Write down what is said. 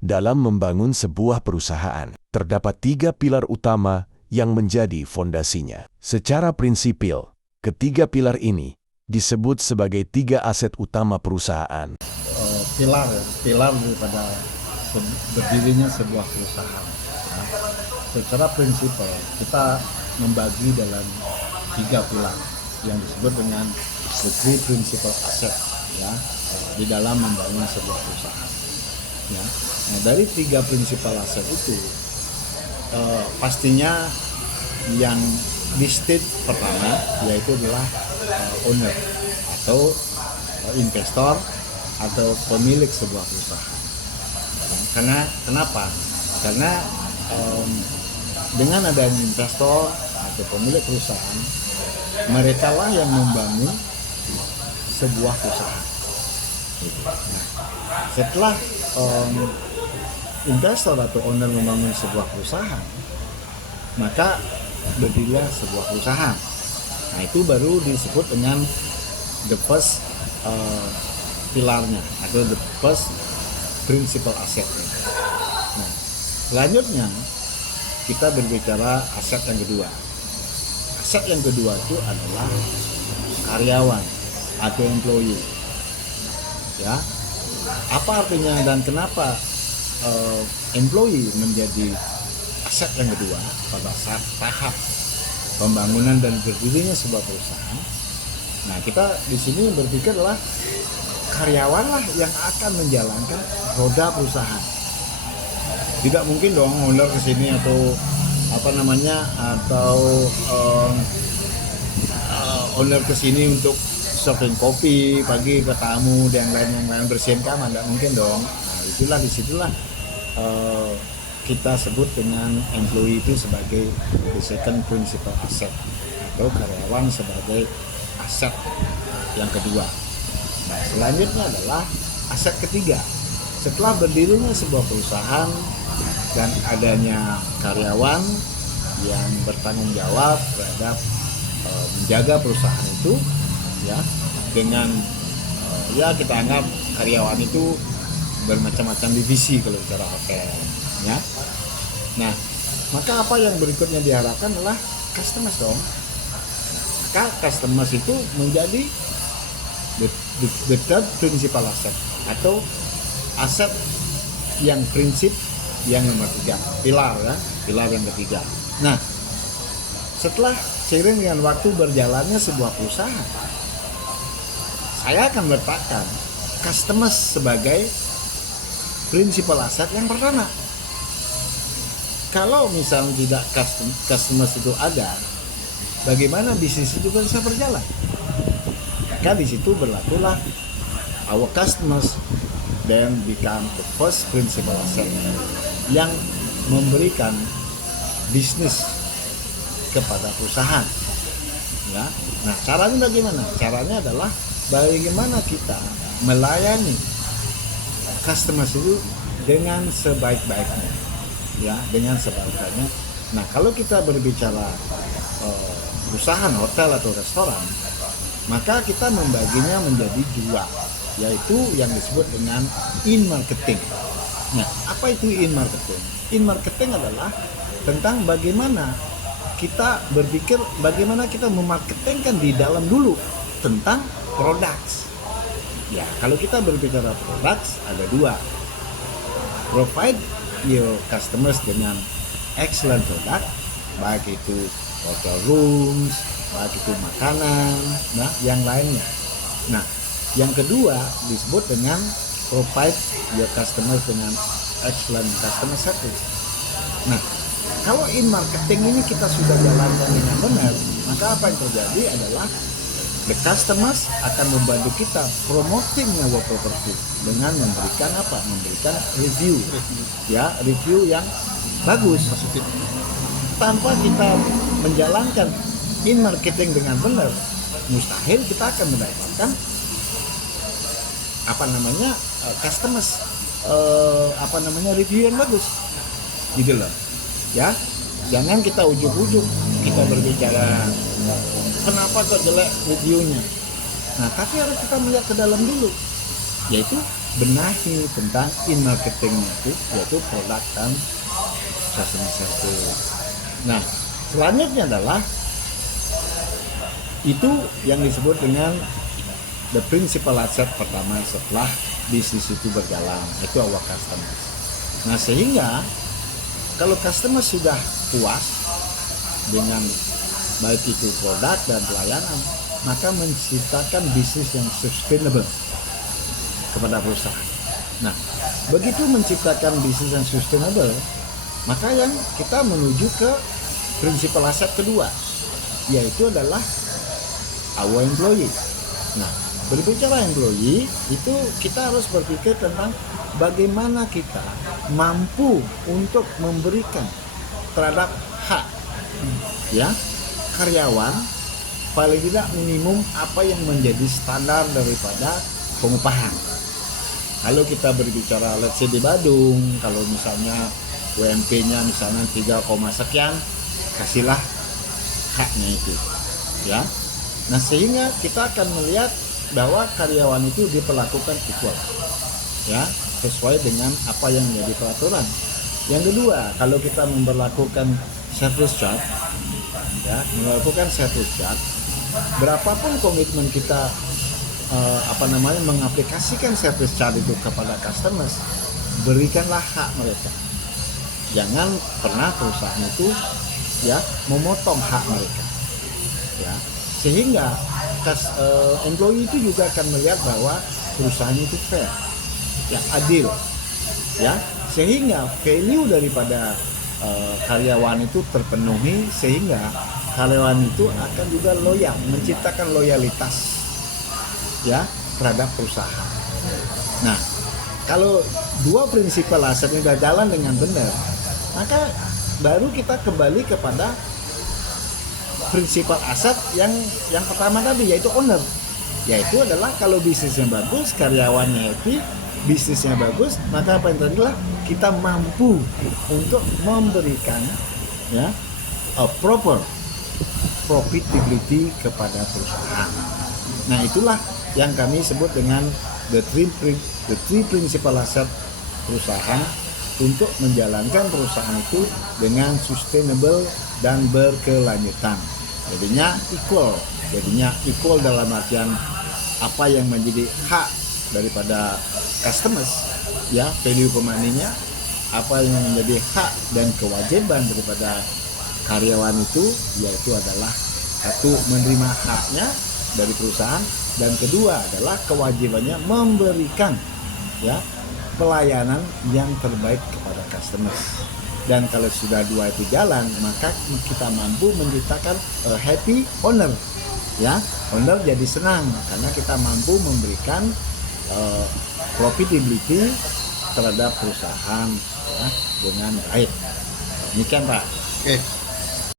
Dalam membangun sebuah perusahaan, terdapat 3 pilar utama yang menjadi fondasinya. Secara prinsipil, ketiga pilar ini disebut sebagai 3 aset utama perusahaan. Pilar daripada berdirinya sebuah perusahaan. Ya. Secara prinsipal kita membagi dalam 3 pilar yang disebut dengan the 3 principal asset, ya, di dalam membangun sebuah perusahaan. Ya. Nah, dari 3 principal asset itu pastinya yang listed pertama yaitu adalah owner atau investor atau pemilik sebuah perusahaan. Karena kenapa? Karena dengan adanya investor atau pemilik perusahaan, mereka lah yang membangun sebuah perusahaan. Nah, setelah investor atau owner membangun sebuah perusahaan, maka berdirilah sebuah perusahaan. Nah, itu baru disebut dengan the first pilarnya atau the first principal asset. Nah, selanjutnya kita berbicara aset yang kedua. Aset yang kedua itu adalah karyawan atau employee. Ya, apa artinya dan kenapa employee menjadi aset yang kedua pada saat tahap pembangunan dan berdirinya sebuah perusahaan? Nah, kita di sini berpikir adalah karyawan lah yang akan menjalankan roda perusahaan. Tidak mungkin dong owner kesini atau owner kesini untuk serving kopi pagi ke tamu dan yang lain bersihin kamar, tidak mungkin dong. Nah, disitulah kita sebut dengan employee itu sebagai the second principal asset atau karyawan sebagai aset yang kedua. Nah, selanjutnya adalah aset ketiga. Setelah berdirinya sebuah perusahaan dan adanya karyawan yang bertanggung jawab terhadap menjaga perusahaan itu, ya, dengan ya kita anggap karyawan itu bermacam-macam divisi kalau bicara hotel, ya. Nah, maka apa yang berikutnya diharapkan adalah customers dong. Maka customers itu menjadi the third principal asset atau aset yang prinsip yang nomor 3, pilar yang ketiga. Nah, setelah seiring dengan waktu berjalannya sebuah perusahaan, saya akan meletakkan customers sebagai principal asset yang pertama. Kalau misalnya tidak customers itu ada, bagaimana bisnis itu bisa berjalan? Maka di situ berlakulah our customers then become the first principal asset yang memberikan bisnis kepada perusahaan. Ya. Nah, caranya bagaimana? Caranya adalah bagaimana kita melayani customers itu dengan sebaik-baiknya. Ya, dengan sebaik-baiknya. Nah, kalau kita berbicara perusahaan hotel atau restoran, maka kita membaginya menjadi 2, yaitu yang disebut dengan in-marketing. Nah, apa itu in-marketing? In-marketing adalah tentang bagaimana kita berpikir bagaimana kita memarketingkan di dalam dulu tentang products. Ya, kalau kita berbicara products ada 2. Provide your customers dengan excellent product, baik itu hotel rooms, baik itu makanan, nah yang lainnya. Nah, yang kedua disebut dengan provide your customers dengan excellent customer service. Nah, kalau in marketing ini kita sudah jalankan dengan benar, maka apa yang terjadi adalah the customers akan membantu kita promoting our property dengan memberikan apa? Memberikan review. Ya, review yang bagus, positif. Tanpa kita menjalankan in marketing dengan benar, mustahil kita akan mendapatkan customers review yang bagus, gitu loh. Ya, jangan kita ujuk-ujuk kita berbicara kenapa kok jelek reviewnya. Nah, tapi harus kita melihat ke dalam dulu, yaitu benahi tentang in-marketingnya itu, yaitu produk dan customer service. Nah, selanjutnya adalah itu yang disebut dengan the principal asset pertama setelah bisnis itu berjalan, itu our customer. Nah, sehingga kalau customer sudah puas dengan baik itu produk dan pelayanan, maka menciptakan bisnis yang sustainable kepada perusahaan. Nah, begitu menciptakan bisnis yang sustainable, maka yang kita menuju ke prinsipal aset kedua, yaitu adalah our employee. Nah, berbicara employee, itu kita harus berpikir tentang bagaimana kita mampu untuk memberikan terhadap hak ya karyawan, paling tidak minimum apa yang menjadi standar daripada pengupahan. Kalau kita berbicara let's say di Badung, kalau misalnya UMP-nya misalnya 3, sekian, kasihlah haknya itu ya. Nah, sehingga kita akan melihat bahwa karyawan itu diperlakukan equal ya, sesuai dengan apa yang menjadi peraturan. Yang kedua, kalau kita memperlakukan service charge ya, berapapun komitmen kita mengaplikasikan service charge itu kepada customers, berikanlah hak mereka. Jangan pernah perusahaan itu ya memotong hak mereka ya, sehingga employee itu juga akan melihat bahwa perusahaan itu fair ya, adil ya, sehingga value daripada karyawan itu terpenuhi, sehingga karyawan itu akan juga loyal, menciptakan loyalitas ya terhadap perusahaan. Nah, kalau dua prinsipal aset ini sudah jalan dengan benar, maka baru kita kembali kepada prinsipal aset yang pertama tadi, yaitu owner. Yaitu adalah kalau bisnisnya bagus, karyawannya happy, bisnisnya bagus, maka apa yang terjadi adalah kita mampu untuk memberikan ya a proper profitability kepada perusahaan. Nah, itulah yang kami sebut dengan the three principal asset perusahaan untuk menjalankan perusahaan itu dengan sustainable dan berkelanjutan. Jadinya equal dalam artian apa yang menjadi hak daripada customers ya, value for money-nya, apa yang menjadi hak dan kewajiban daripada karyawan itu, yaitu adalah satu, menerima haknya dari perusahaan, dan kedua adalah kewajibannya memberikan ya pelayanan yang terbaik kepada customers. Dan kalau sudah dua itu jalan, maka kita mampu menciptakan happy owner ya, owner jadi senang karena kita mampu memberikan profitability terhadap perusahaan ya, dengan baik. Demikian Pak. Oke.